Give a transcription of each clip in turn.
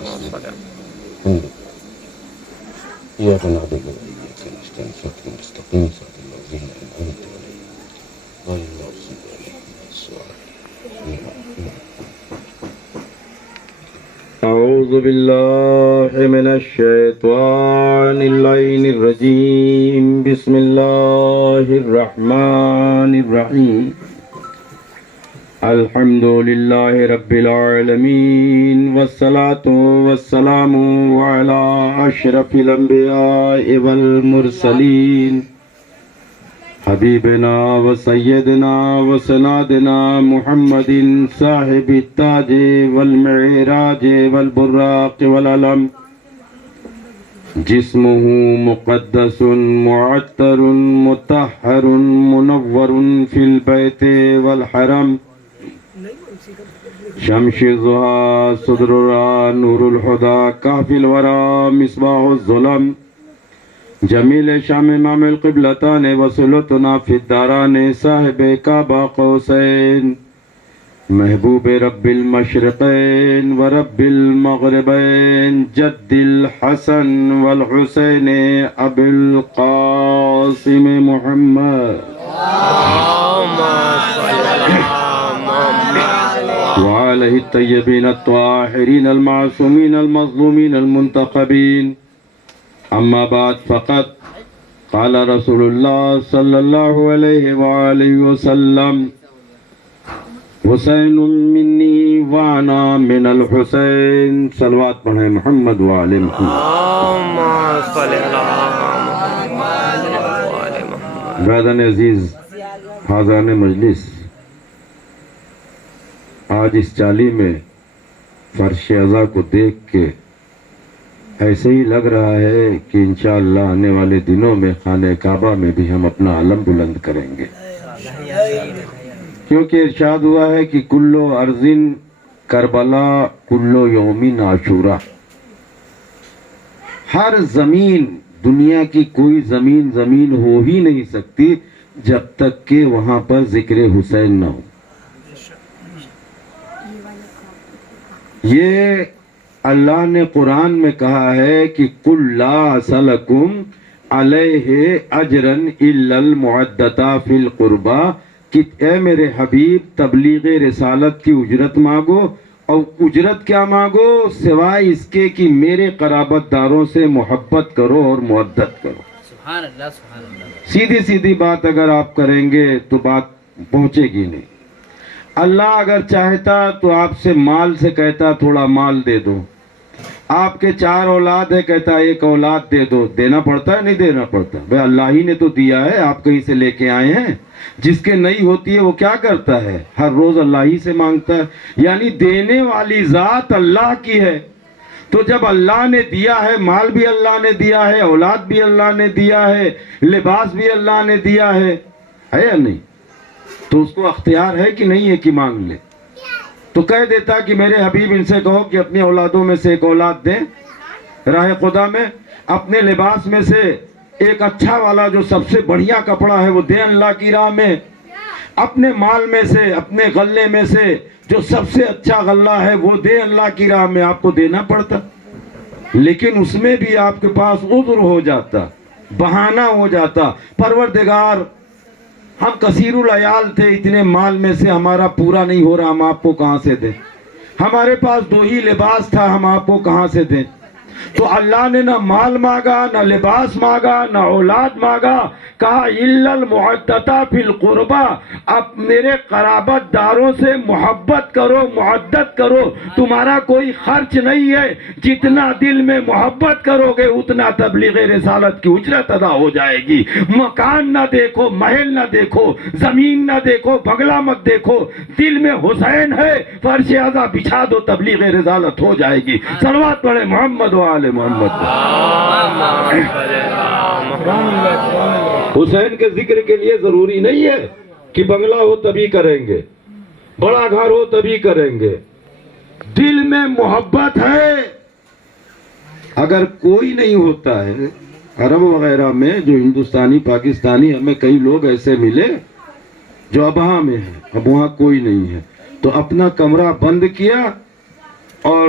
إياك نعبد وإياك نستعين صراط المستقيم صراط الذين أنعمت عليهم غير المغضوب عليهم ولا الضالين. أعوذ بالله من الشيطان اللعين الرجيم بسم الله الرحمن الرحيم الحمد لله رب العالمين والصلاة والسلام على أشرف الأنبياء والمرسلين حبيبنا وسيدنا وسندنا محمد صاحب التاج والمعراج والبراق والعلم جسمه مقدس معطر مطهر منور في البيت والحرم شمس الضحى صدر الرا نور الهدى كهف الورى مصباح الظلم جمیل شام امام القبلتان وصلتنا فی الداران صاحب کعبہ قوسین محبوب رب المشرقین ورب المغربین جد الحسن والحسین ابی القاسم محمد وعليه الطيبين الطاهرين المعصومين المظلومين المنتخبين أما بعد فقد قال رسول الله صلى الله عليه وآله وسلم حسين مني وأنا من الحسين صلوات پڑھیں محمد وآل محمد. برادران عزیز حاضران مجلس، آج اس چالی میں فرش عزا کو دیکھ کے ایسے ہی لگ رہا ہے کہ انشاءاللہ آنے والے دنوں میں خانہ کعبہ میں بھی ہم اپنا علم بلند کریں گے، کیونکہ ارشاد ہوا ہے کہ کلو ارضن کربلا کلو یومین عاشورہ. ہر زمین، دنیا کی کوئی زمین ہو ہی نہیں سکتی جب تک کہ وہاں پر ذکر حسین نہ ہو. یہ اللہ نے قرآن میں کہا ہے کہ قُلْ لَا أَسْأَلُكُمْ عَلَيْهِ أَجْرًا إِلَّا الْمُعَدَّةَ فِي الْقُرْبَى، کہ اے میرے حبیب تبلیغ رسالت کی اجرت مانگو، اور اجرت کیا مانگو سوائے اس کے کہ میرے قرابت داروں سے محبت کرو اور مودت کرو. سبحان اللہ سبحان اللہ. سیدھی بات اگر آپ کریں گے تو بات پہنچے گی نہیں. اللہ اگر چاہتا تو آپ سے مال سے کہتا تھوڑا مال دے دو. آپ کے 4 اولاد ہے کہتا 1 اولاد دے دو. دینا پڑتا ہے نہیں دینا پڑتا؟ بھئی اللہ ہی نے تو دیا ہے، آپ کہیں سے لے کے آئے ہیں. جس کے نہیں ہوتی ہے وہ کیا کرتا ہے؟ ہر روز اللہ ہی سے مانگتا ہے. یعنی دینے والی ذات اللہ کی ہے. تو جب اللہ نے دیا ہے، مال بھی اللہ نے دیا ہے، اولاد بھی اللہ نے دیا ہے، لباس بھی اللہ نے دیا ہے یا نہیں؟ تو اس کو اختیار ہے کہ نہیں ہے کہ مانگ لے؟ تو کہہ دیتا کہ میرے حبیب ان سے کہو کہ اپنی اولادوں میں سے 1 اولاد دیں راہ خدا میں، اپنے لباس میں سے ایک اچھا والا جو سب سے بڑھیا کپڑا ہے وہ دیں اللہ کی راہ میں، اپنے مال میں سے، اپنے غلے میں سے جو سب سے اچھا غلہ ہے وہ دیں اللہ کی راہ میں. آپ کو دینا پڑتا، لیکن اس میں بھی آپ کے پاس عذر ہو جاتا، بہانہ ہو جاتا. پروردگار ہم کثیر العیال تھے، اتنے مال میں سے ہمارا پورا نہیں ہو رہا، ہم آپ کو کہاں سے دیں؟ ہمارے پاس 2 ہی لباس تھا، ہم آپ کو کہاں سے دیں؟ تو اللہ نے نہ مال مانگا، نہ لباس مانگا، نہ اولاد مانگا. کہا الا المعدۃ فی القربى، اب میرے قرابت داروں سے محبت کرو، معدت کرو. تمہارا کوئی خرچ نہیں ہے، جتنا دل میں محبت کرو گے اتنا تبلیغ رسالت کی اجرت ادا ہو جائے گی. مکان نہ دیکھو، محل نہ دیکھو، زمین نہ دیکھو، بنگلہ مت دیکھو، دل میں حسین ہے، فرش عزا بچھا دو، تبلیغ رسالت ہو جائے گی. صلوات پڑھے محمد وآل محمد. حسین کے ذکر کے لیے ضروری نہیں ہے کہ بنگلہ ہو تبھی کریں گے، بڑا گھر ہو تبھی کریں گے. دل میں محبت ہے. اگر کوئی نہیں ہوتا ہے عرب وغیرہ میں جو ہندوستانی پاکستانی، ہمیں کئی لوگ ایسے ملے جو ابہا میں ہیں، اب وہاں کوئی نہیں ہے، تو اپنا کمرہ بند کیا اور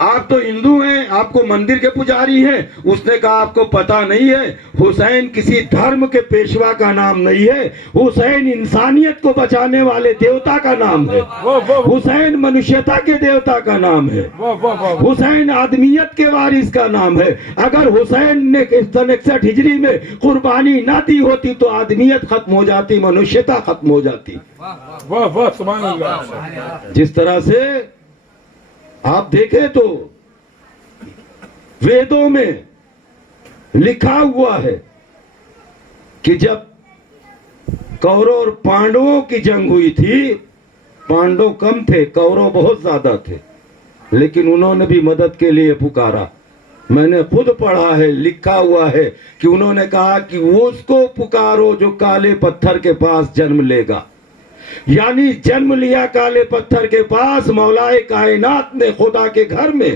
آپ تو ہندو ہیں, آپ کو مندر کے پجاری ہیں. اس نے کہا آپ کو پتا نہیں ہے, حسین کسی دھرم کے پیشوا کا نام نہیں ہے, حسین انسانیت کو بچانے والے دیوتا کا نام ہے, حسین منشیتا کے دیوتا کا نام ہے, حسین آدمیت کے وارث کا نام ہے. اگر حسین نے 61 ہجری میں قربانی نہ دی ہوتی تو آدمیت ختم ہو جاتی, منشیتا ختم ہو جاتی. سبحان اللہ. جس طرح سے آپ دیکھیں تو ویدوں میں لکھا ہوا ہے کہ جب کورو اور پانڈووں کی جنگ ہوئی تھی, پانڈو کم تھے, کورو بہت زیادہ تھے, لیکن انہوں نے بھی مدد کے لیے پکارا. میں نے خود پڑھا ہے, لکھا ہوا ہے کہ انہوں نے کہا کہ وہ اس کو پکارو جو کالے پتھر کے پاس جنم لے گا. یعنی جنم لیا کالے پتھر کے پاس, مولائے کائنات نے, خدا کے گھر میں.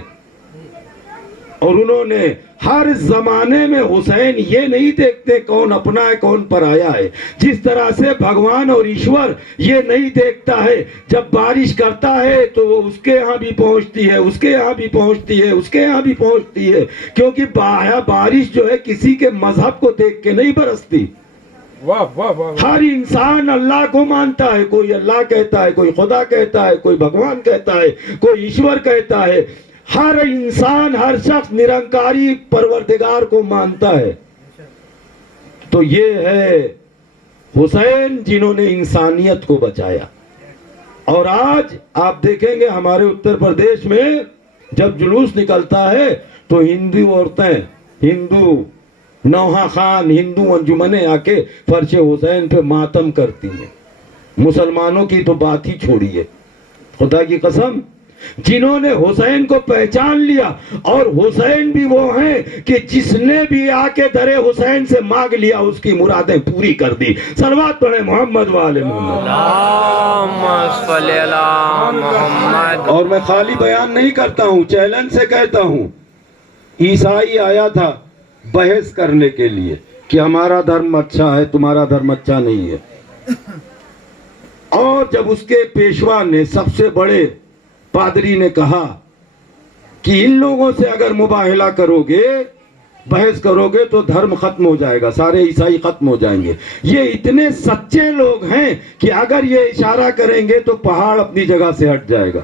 اور انہوں نے ہر زمانے میں حسین یہ نہیں دیکھتے کون اپنا ہے کون پرایا ہے. جس طرح سے بھگوان اور ایشور یہ نہیں دیکھتا ہے جب بارش کرتا ہے تو وہ اس کے ہاں بھی پہنچتی ہے, اس کے ہاں بھی پہنچتی ہے, اس کے ہاں بھی پہنچتی ہے, کیونکہ بارش جو ہے کسی کے مذہب کو دیکھ کے نہیں برستی. ہر انسان اللہ کو مانتا ہے, کوئی اللہ کہتا ہے, کوئی خدا کہتا ہے, کوئی بھگوان کہتا ہے, کوئی ایشور کہتا ہے. ہر انسان, ہر شخص نرنکاری پروردگار کو مانتا ہے. تو یہ ہے حسین جنہوں نے انسانیت کو بچایا. اور آج آپ دیکھیں گے ہمارے اتر پردیش میں جب جلوس نکلتا ہے تو ہندو عورتیں, ہندو نوحہ خان, ہندو انجمنیں آ کے فرش حسین پہ ماتم کرتی ہیں. مسلمانوں کی تو بات ہی چھوڑیے. خدا کی قسم, جنہوں نے حسین کو پہچان لیا, اور حسین بھی وہ ہیں کہ جس نے بھی آ کے در حسین سے مانگ لیا اس کی مرادیں پوری کر دی. صلوات پڑھیں محمد والے محمد. اللہم صلی علی محمد. اور میں خالی بیان نہیں کرتا ہوں, چیلنج سے کہتا ہوں, عیسائی آیا تھا بحث کرنے کے لیے کہ ہمارا دھرم اچھا ہے, تمہارا دھرم اچھا نہیں ہے. اور جب اس کے پیشوا نے, سب سے بڑے پادری نے کہا کہ ان لوگوں سے اگر مباہلہ کرو گے, بحث کرو گے تو دھرم ختم ہو جائے گا, سارے عیسائی ختم ہو جائیں گے. یہ اتنے سچے لوگ ہیں کہ اگر یہ اشارہ کریں گے تو پہاڑ اپنی جگہ سے ہٹ جائے گا.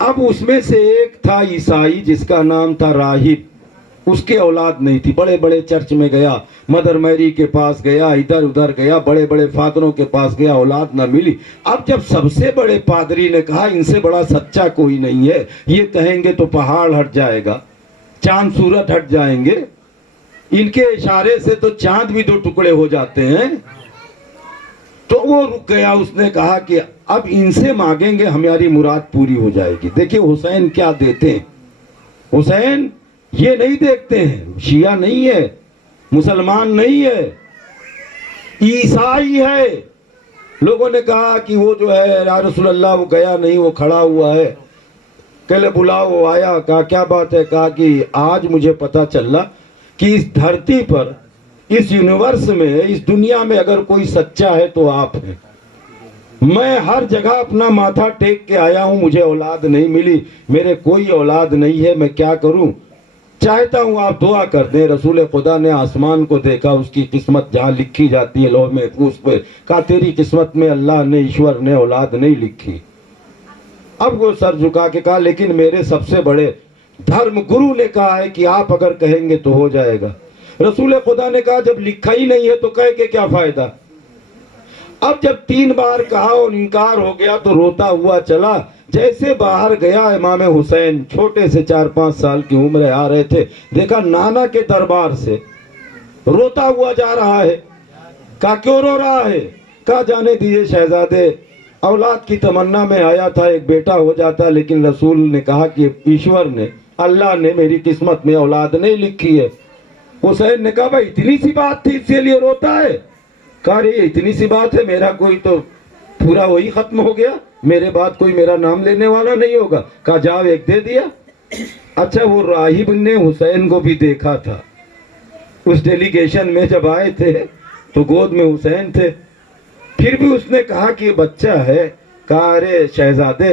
اب اس میں سے ایک تھا عیسائی جس کا نام تھا راہب, اس کے اولاد نہیں تھی. بڑے بڑے چرچ میں گیا, مدر میری کے پاس گیا, ادھر ادھر گیا, بڑے بڑے فادروں کے پاس گیا, اولاد نہ ملی. اب جب سب سے بڑے پادری نے کہا ان سے بڑا سچا کوئی نہیں ہے, یہ کہیں گے تو پہاڑ ہٹ جائے گا, چاند سورج ہٹ جائیں گے, ان کے اشارے سے تو چاند بھی 2 ٹکڑے ہو جاتے ہیں. تو وہ رک گیا. اس نے کہا کہ اب ان سے مانگیں گے ہماری مراد پوری ہو جائے گی. دیکھیں حسین کیا دیتے ہیں. حسین یہ نہیں دیکھتے ہیں, شیعہ نہیں ہے, مسلمان نہیں ہے, عیسائی ہے. لوگوں نے کہا کہ وہ جو ہے یا رسول اللہ وہ گیا نہیں, وہ کھڑا ہوا ہے. کہلے بلاؤ, وہ آیا. کہا کیا بات ہے؟ کہا کہ آج مجھے پتا چلا کہ اس دھرتی پر, اس یونیورس میں, اس دنیا میں اگر کوئی سچا ہے تو آپ ہیں. میں ہر جگہ اپنا ماتھا ٹیک کے آیا ہوں, مجھے اولاد نہیں ملی, میرے کوئی اولاد نہیں ہے, میں کیا کروں؟ چاہتا ہوں آپ دعا کر دیں. رسول خدا نے آسمان کو دیکھا, اس کی قسمت جہاں لکھی جاتی ہے لوح محفوظ پہ, کہا تیری قسمت میں اللہ نے, ایشور نے اولاد نہیں لکھی. اب وہ سر جھکا کے کہا لیکن میرے سب سے بڑے دھرم گرو نے کہا ہے کہ آپ اگر کہیں گے تو ہو جائے گا. رسول خدا نے کہا جب لکھا ہی نہیں ہے تو کہہ کے کیا فائدہ. اب جب 3 بار کہا اور انکار ہو گیا تو روتا ہوا چلا. جیسے باہر گیا, امام حسین چھوٹے سے 4-5 سال کی عمر آ رہے تھے, دیکھا نانا کے دربار سے روتا ہوا جا رہا ہے. کہا کیوں رو رہا ہے؟ کہا جانے دیجیے شہزادے, اولاد کی تمنا میں آیا تھا, ایک بیٹا ہو جاتا, لیکن رسول نے کہا کہ ایشور نے, اللہ نے میری قسمت میں اولاد نہیں لکھی ہے. حسین نے کہا بھائی اتنی سی بات تھی اس لیے روتا ہے؟ کہا رہی اتنی سی بات ہے, میرا کوئی تو پورا وہی ختم ہو گیا, میرے بعد کوئی میرا نام لینے والا نہیں ہوگا. کہا جاؤ ایک دے دیا. اچھا وہ راہب نے حسین کو بھی دیکھا تھا, اس ڈیلیگیشن میں جب آئے تھے تو گود میں حسین تھے. پھر بھی اس نے کہا کہ بچہ ہے. کہا ارے شہزادے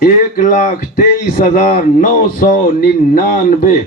1,23,999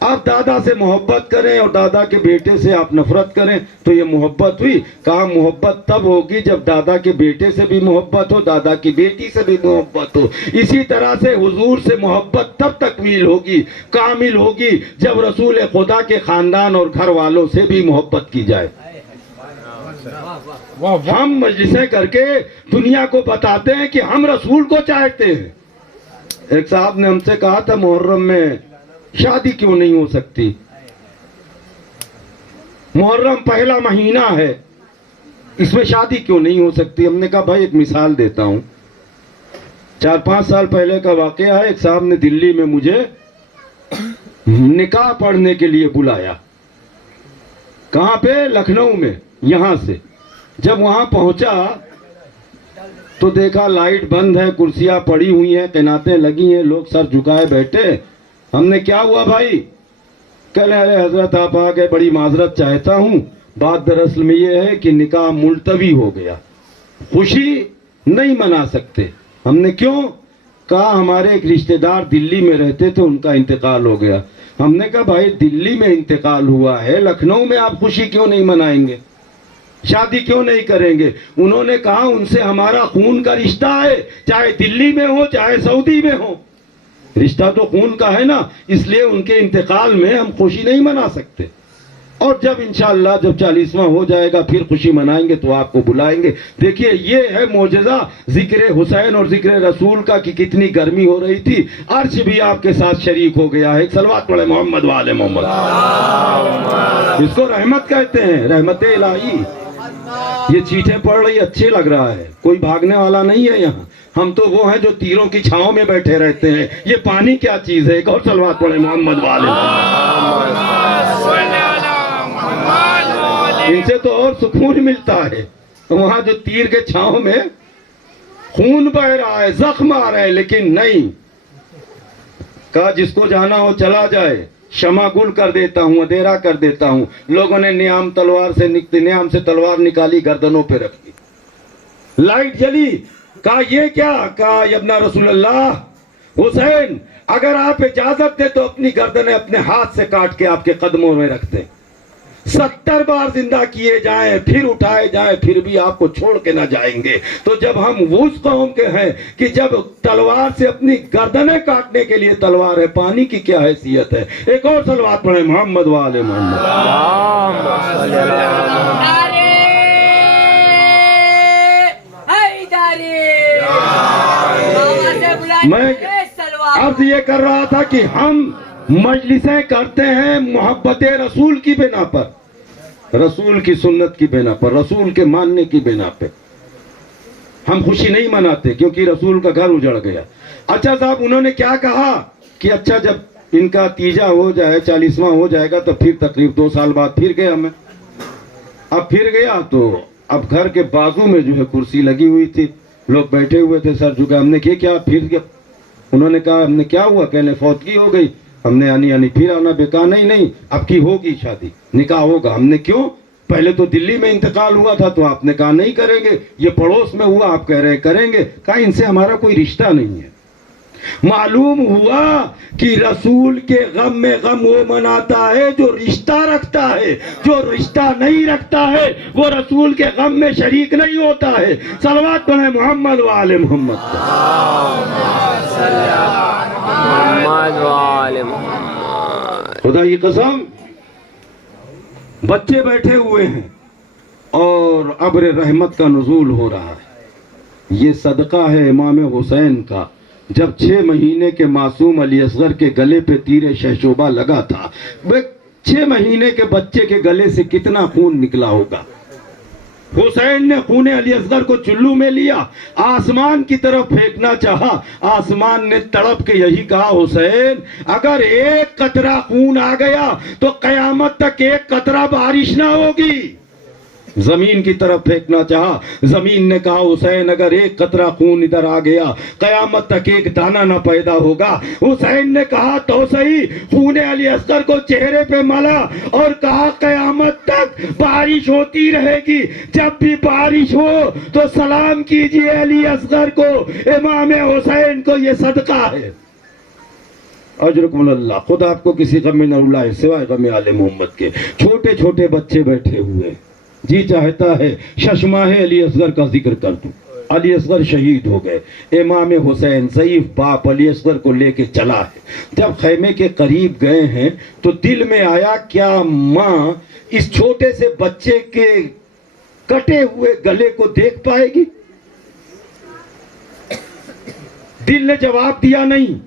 آپ دادا سے محبت کریں اور دادا کے بیٹے سے آپ نفرت کریں تو یہ محبت ہوئی؟ کہا محبت تب ہوگی جب دادا کے بیٹے سے بھی محبت ہو، دادا کی بیٹی سے بھی محبت ہو۔ اسی طرح سے حضور سے محبت تب تکمیل ہوگی، کامل ہوگی، جب رسول خدا کے خاندان اور گھر والوں سے بھی محبت کی جائے۔ واہ واہ ہم مجلسیں کر کے دنیا کو بتاتے ہیں کہ ہم رسول کو چاہتے ہیں۔ ایک صاحب نے ہم سے کہا تھا محرم میں شادی کیوں نہیں ہو سکتی؟ محرم پہلا مہینہ ہے، اس میں شادی کیوں نہیں ہو سکتی؟ ہم نے کہا بھائی ایک مثال دیتا ہوں، 4-5 سال پہلے کا واقعہ ہے۔ ایک صاحب نے دلی میں مجھے نکاح پڑھنے کے لیے بلایا۔ کہاں پہ؟ لکھنؤ میں، یہاں سے۔ جب وہاں پہنچا تو دیکھا لائٹ بند ہے، کرسیاں پڑی ہوئی ہیں، قناتیں لگی ہیں، لوگ سر جھکائے بیٹھے۔ ہم نے کیا ہوا بھائی؟ کہنے ارے حضرت آپ آ گئے، بڑی معذرت چاہتا ہوں، بات دراصل میں یہ ہے کہ نکاح ملتوی ہو گیا، خوشی نہیں منا سکتے۔ ہم نے کیوں؟ کہا ہمارے ایک رشتہ دار دلی میں رہتے تھے، ان کا انتقال ہو گیا۔ ہم نے کہا بھائی دلی میں انتقال ہوا ہے، لکھنؤ میں آپ خوشی کیوں نہیں منائیں گے، شادی کیوں نہیں کریں گے؟ انہوں نے کہا ان سے ہمارا خون کا رشتہ ہے، چاہے دلی میں ہو چاہے سعودی میں ہو، رشتہ تو خون کا ہے نا، اس لیے ان کے انتقال میں ہم خوشی نہیں منا سکتے۔ اور جب انشاءاللہ جب 40واں ہو جائے گا پھر خوشی منائیں گے تو آپ کو بلائیں گے۔ دیکھیے یہ ہے معجزہ ذکر حسین اور ذکر رسول کا کہ کتنی گرمی ہو رہی تھی، عرش بھی آپ کے ساتھ شریک ہو گیا ہے۔ ایک صلوات پڑھے محمد والے محمد، اس کو رحمت کہتے ہیں، رحمت الہی۔ یہ چیٹیں پڑھ رہی اچھے لگ رہا ہے، کوئی بھاگنے والا نہیں ہے یہاں، ہم تو وہ ہیں جو تیروں کی چھاؤں میں بیٹھے رہتے ہیں۔ یہ پانی کیا چیز ہے؟ ایک اور صلوات پڑھے محمد والے۔ ان سے تو اور سکون ملتا ہے، وہاں جو تیر کے چھاؤں میں خون بہ رہا ہے، زخم آ رہے ہیں، لیکن نہیں، کہا جس کو جانا ہو چلا جائے، شمع گل کر دیتا ہوں، اندھیرا کر دیتا ہوں۔ لوگوں نے نیام سے تلوار نکالی، گردنوں پہ رکھی، لائٹ جلی، کہا یہ کیا؟ کہا ابن رسول اللہ حسین اگر آپ اجازت دے تو اپنی گردنیں اپنے ہاتھ سے کاٹ کے آپ کے قدموں میں رکھ دیں، 70 بار زندہ کیے جائیں پھر اٹھائے جائیں پھر بھی آپ کو چھوڑ کے نہ جائیں گے۔ تو جب ہم اس قوم کے ہیں کہ جب تلوار سے اپنی گردنیں کاٹنے کے لیے تلوار ہے، پانی کی کیا حیثیت ہے؟ ایک اور صلوات پڑھیں محمد والے محمد۔ میں عرض یہ کر رہا تھا کہ ہم مجلسیں کرتے ہیں محبت رسول کی بنا پر، رسول کی سنت کی بنا پر، رسول کے ماننے کی بنا پہ ہم خوشی نہیں مناتے کیونکہ رسول کا گھر اجڑ گیا۔ اچھا صاحب انہوں نے کیا کہا کہ اچھا جب ان کا تیجا ہو جائے، 40واں ہو جائے گا تو پھر تقریب 2 سال بعد پھر گیا میں۔ اب پھر گیا تو اب گھر کے بازو میں جو ہے کرسی لگی ہوئی تھی، لوگ بیٹھے ہوئے تھے، سر جھکا۔ ہم نے کیا پھر گیا؟ انہوں نے کہا ہم نے کیا ہوا؟ کہنے فوتگی ہو گئی۔ ہم نے یعنی پھر آنا بیکار؟ نہیں اب کی ہوگی شادی، نکاح ہوگا۔ ہم نے کیوں؟ پہلے تو دلی میں انتقال ہوا تھا تو آپ نے کہا نہیں کریں گے، یہ پڑوس میں ہوا آپ کہہ رہے کریں گے۔ کہا ان سے ہمارا کوئی رشتہ نہیں ہے۔ معلوم ہوا کہ رسول کے غم میں غم وہ مناتا ہے جو رشتہ رکھتا ہے، جو رشتہ نہیں رکھتا ہے وہ رسول کے غم میں شریک نہیں ہوتا ہے۔ صلوات پڑھیں محمد وآل محمد۔ خدا کی قسم بچے بیٹھے ہوئے ہیں اور ابر رحمت کا نزول ہو رہا ہے۔ یہ صدقہ ہے امام حسین کا، جب 6 مہینے کے معصوم علی اصغر کے گلے پہ تیر شہشوبہ لگا تھا۔ 6 مہینے کے بچے کے گلے سے کتنا خون نکلا ہوگا۔ حسین نے خون علی اصغر کو چلو میں لیا، آسمان کی طرف پھینکنا چاہا، آسمان نے تڑپ کے یہی کہا حسین اگر ایک قطرہ خون آ گیا تو قیامت تک ایک قطرہ بارش نہ ہوگی۔ زمین کی طرف پھینکنا چاہا، زمین نے کہا حسین اگر ایک قطرہ خون ادھر آ گیا قیامت تک ایک دانہ نہ پیدا ہوگا۔ حسین نے کہا تو صحیح، خون علی اصغر کو چہرے پہ ملا اور کہا قیامت تک بارش ہوتی رہے گی، جب بھی بارش ہو تو سلام کیجئے علی اصغر کو، امام حسین کو، یہ صدقہ ہے۔ اجرکم اللہ. خود آپ کو کسی غم میں نہ رلائے سوائے غم آل محمد کے. چھوٹے چھوٹے بچے بیٹھے ہوئے, جی چاہتا ہے ششماہ علی اصغر کا ذکر کر دوں. علی اصغر شہید ہو گئے. امام حسین ضعیف باپ علی اصغر کو لے کے چلا ہے. جب خیمے کے قریب گئے ہیں تو دل میں آیا کیا ماں اس چھوٹے سے بچے کے کٹے ہوئے گلے کو دیکھ پائے گی؟ دل نے جواب دیا نہیں.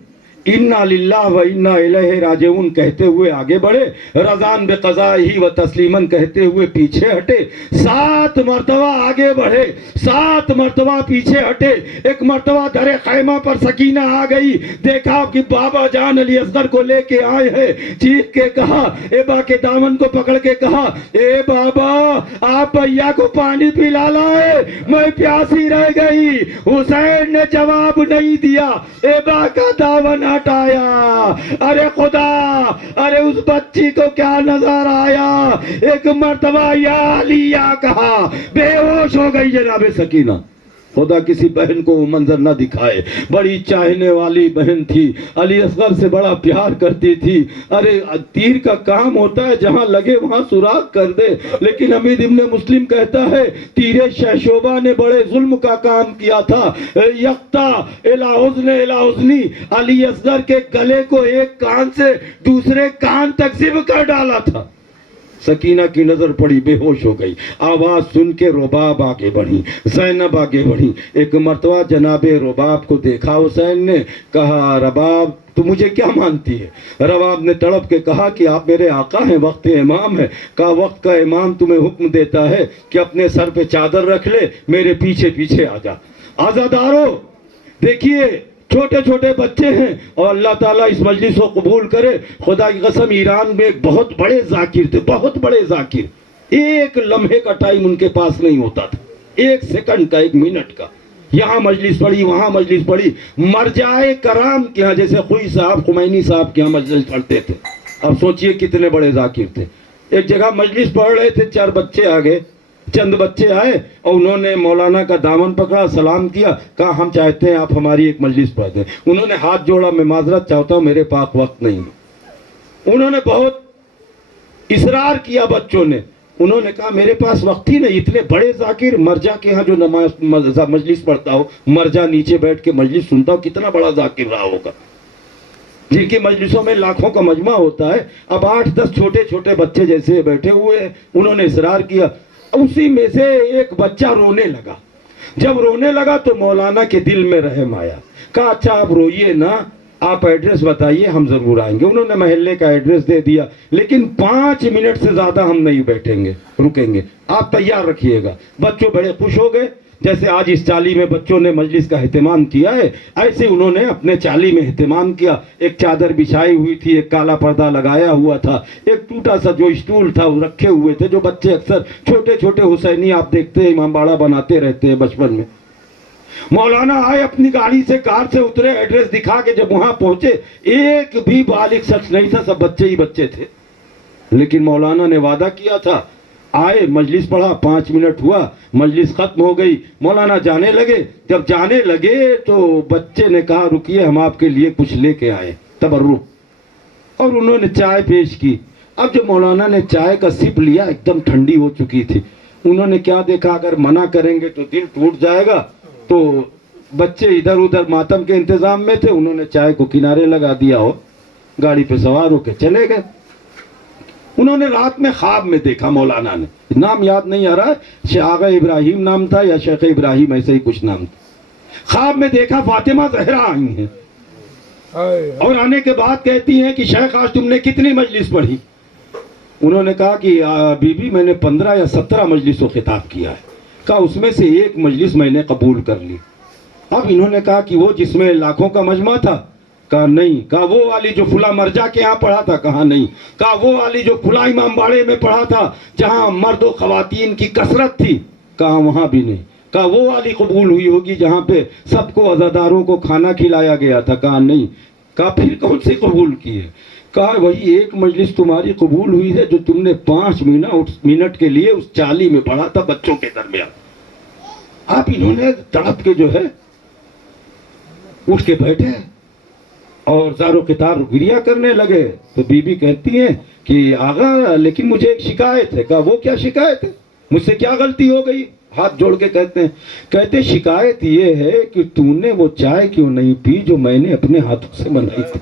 انا للہ و انا الیہ راجعون کہتے ہوئے آگے بڑھے, رضان بقضائہ و تسلیماً کہتے ہوئے پیچھے ہٹے. 7 مرتبہ آگے بڑھے, 7 مرتبہ پیچھے ہٹے. ایک مرتبہ در خیمہ پر سکینہ آ گئی, دیکھا کہ بابا جان علی اصغر کو لے کے آئے ہیں. چیخ کے کہا, ایبا کے دامن کو پکڑ کے کہا, اے بابا آپ بھیا کو پانی پلا لائے, میں پیاسی رہ گئی. حسین نے جواب نہیں دیا, ایبا کا دامن ہٹایا. ارے خدا, ارے اس بچی کو کیا نظر آیا, ایک مرتبہ یا علی یا کہا, بے ہوش ہو گئی جناب سکینہ. خدا کسی بہن کو وہ منظر نہ دکھائے. بڑی چاہنے والی بہن تھی, علی اصغر سے بڑا پیار کرتی تھی. ارے تیر کا کام ہوتا ہے جہاں لگے وہاں سوراخ کر دے, لیکن حمید ابن مسلم کہتا ہے تیر شہشوبہ نے بڑے ظلم کا کام کیا تھا. یقطع الی حزن الی حزنی, علی اصغر کے گلے کو ایک کان سے دوسرے کان تک زب کر ڈالا تھا. سکینہ کی نظر پڑی, بے ہوش ہو گئی. آواز سن کے رباب آگے بڑھی, زینب آگے بڑھی. ایک مرتبہ جناب رباب کو دیکھا حسین نے, کہا رباب تو مجھے کیا مانتی ہے؟ رباب نے تڑپ کے کہا کہ آپ میرے آقا ہیں, وقت امام ہے. کہا وقت کا امام تمہیں حکم دیتا ہے کہ اپنے سر پہ چادر رکھ لے, میرے پیچھے پیچھے آ جا. آزادارو دیکھیے چھوٹے چھوٹے بچے ہیں اور اللہ تعالیٰ اس مجلس کو قبول کرے. خدا کی قسم ایران میں ایک بہت بڑے ذاکر تھے, بہت بڑے ذاکر. ایک لمحے کا ٹائم ان کے پاس نہیں ہوتا تھا, 1 سیکنڈ کا, 1 منٹ کا. یہاں مجلس پڑھی, وہاں مجلس پڑھی. مرجائے کرام کے ہاں جیسے خوئی صاحب, خمینی صاحب کے ہاں مجلس پڑھتے تھے. اب سوچئے کتنے بڑے ذاکر تھے. ایک جگہ مجلس پڑھ رہے تھے, 4 بچے آ گئے, چند بچے آئے اور انہوں نے مولانا کا دامن پکڑا, سلام کیا, کہا ہم چاہتے ہیں آپ ہماری ایک مجلس پڑھ دیں. انہوں نے ہاتھ جوڑا, میں معذرت چاہتا ہوں میرے پاس وقت نہیں. انہوں نے بہت اصرار کیا بچوں نے, انہوں نے کہا میرے پاس وقت ہی نہیں. اتنے بڑے ذاکر, مرجع کے ہاں جو نماز مجلس پڑھتا ہو, مرجع نیچے بیٹھ کے مجلس سنتا ہو, کتنا بڑا ذاکر رہا ہوگا, جن کی مجلسوں میں لاکھوں کا مجمع ہوتا ہے. اب 8-10 چھوٹے چھوٹے بچے جیسے بیٹھے ہوئے ہیں, انہوں نے اصرار کیا. اسی میں سے ایک بچہ رونے لگا. جب رونے لگا تو مولانا کے دل میں رحم آیا. کہا اچھا آپ روئیے نا, آپ ایڈریس بتائیے, ہم ضرور آئیں گے. انہوں نے محلے کا ایڈریس دے دیا, لیکن 5 منٹ سے زیادہ ہم نہیں بیٹھیں گے, رکیں گے, آپ تیار رکھیے گا. بچوں بڑے خوش ہو گئے. جیسے آج اس چالی میں بچوں نے مجلس کا اہتمام کیا ہے, ایسے انہوں نے اپنے چالی میں اہتمام کیا. ایک چادر بچھائی ہوئی تھی, ایک کالا پردہ لگایا ہوا تھا, ایک ٹوٹا سا جو اسٹول تھا وہ رکھے ہوئے تھے. جو بچے اکثر چھوٹے چھوٹے حسینی آپ دیکھتے ہیں امام باڑہ بناتے رہتے ہیں بچپن میں. مولانا آئے, اپنی گاڑی سے, کار سے اترے, ایڈریس دکھا کے جب وہاں پہنچے, ایک بھی بالغ شخص نہیں تھا, سب بچے ہی بچے تھے. لیکن مولانا نے وعدہ کیا تھا. آئے, مجلس پڑھا, 5 منٹ ہوا, مجلس ختم ہو گئی. مولانا جانے لگے. جب جانے لگے تو بچے نے کہا رکیے ہم آپ کے لیے کچھ لے کے آئے, تبرک. اور انہوں نے چائے پیش کی. اب جب مولانا نے چائے کا سپ لیا, ایک دم ٹھنڈی ہو چکی تھی. انہوں نے کیا دیکھا, اگر منع کریں گے تو دل ٹوٹ جائے گا, تو بچے ادھر ادھر ماتم کے انتظام میں تھے. انہوں نے چائے کو کنارے لگا دیا اور گاڑی پہ سوار ہو کے چلے گئے. انہوں نے رات میں خواب میں دیکھا, مولانا نے, نام یاد نہیں آ رہا, شیخ آغا ابراہیم نام تھا یا شیخ ابراہیم, ایسے ہی کچھ نام تھا. خواب میں دیکھا فاطمہ زہرا آئی ہیں, اور آنے کے بعد کہتی ہیں کہ شیخ آج تم نے کتنی مجلس پڑھی؟ انہوں نے کہا کہ بی بی میں نے 15 یا 17 مجلس کو خطاب کیا ہے. کہا اس میں سے ایک مجلس میں نے قبول کر لی. اب انہوں نے کہا کہ وہ جس میں لاکھوں کا مجمع تھا؟ کہا نہیں. کہا وہ والی جو فلاں مرجع کے ہاں پڑھا تھا؟ کہا نہیں. کہا وہ والی جو فلاں امام باڑے میں پڑھا تھا جہاں مرد و خواتین کی کثرت تھی؟ کہا وہاں بھی نہیں. کہا وہ والی قبول ہوئی ہوگی جہاں پہ سب کو عزاداروں کو کھانا کھلایا گیا تھا؟ کہا نہیں. کہا پھر کون سی قبول کی ہے؟ کہا وہی ایک مجلس تمہاری قبول ہوئی ہے جو تم نے 5 منٹ کے لیے اس چالی میں پڑھا تھا بچوں کے درمیان. آپ انہوں نے تڑپ کے جو ہے اٹھ کے بیٹھے. اور زار و قطار گریا کرنے لگے تو بی بی کہتی ہیں کہ آغا لیکن مجھے ایک شکایت ہے. کہا وہ کیا شکایت ہے؟ مجھ سے کیا غلطی ہو گئی؟ ہاتھ جوڑ کے کہتے شکایت یہ ہے کہ تو نے وہ چائے کیوں نہیں پی جو میں نے اپنے ہاتھوں سے بنائی تھی.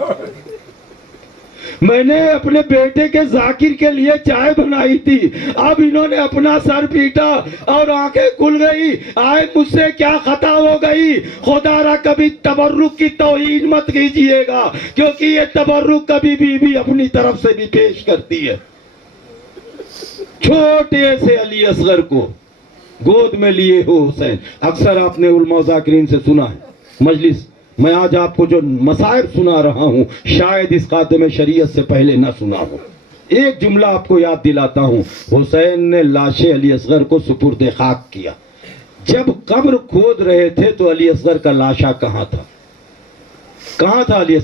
میں نے اپنے بیٹے کے ذاکر کے لیے چائے بنائی تھی, اب انہوں نے اپنا سر پیٹا اور آنکھیں کھل گئی. آئے مجھ سے کیا خطا ہو گئی؟ خدا را کبھی تبرک کی توہین مت کیجئے گا, کیونکہ یہ تبرک کبھی بھی اپنی طرف سے بھی پیش کرتی ہے. چھوٹے سے علی اصغر کو گود میں لیے ہو حسین. اکثر آپ نے علماء و ذاکرین سے سنا ہے مجلس میں آج آپ کو جو مصائب سنا رہا ہوں شاید اس خاتم شریعت سے پہلے نہ سنا ہو. ایک جملہ آپ کو یاد دلاتا ہوں. حسین نے لاش علی اصغر کو سپرد خاک کیا. جب قبر کھود رہے تھے تو علی اصغر کا لاشا کہاں تھا؟ کہاں تھا علی اصغر؟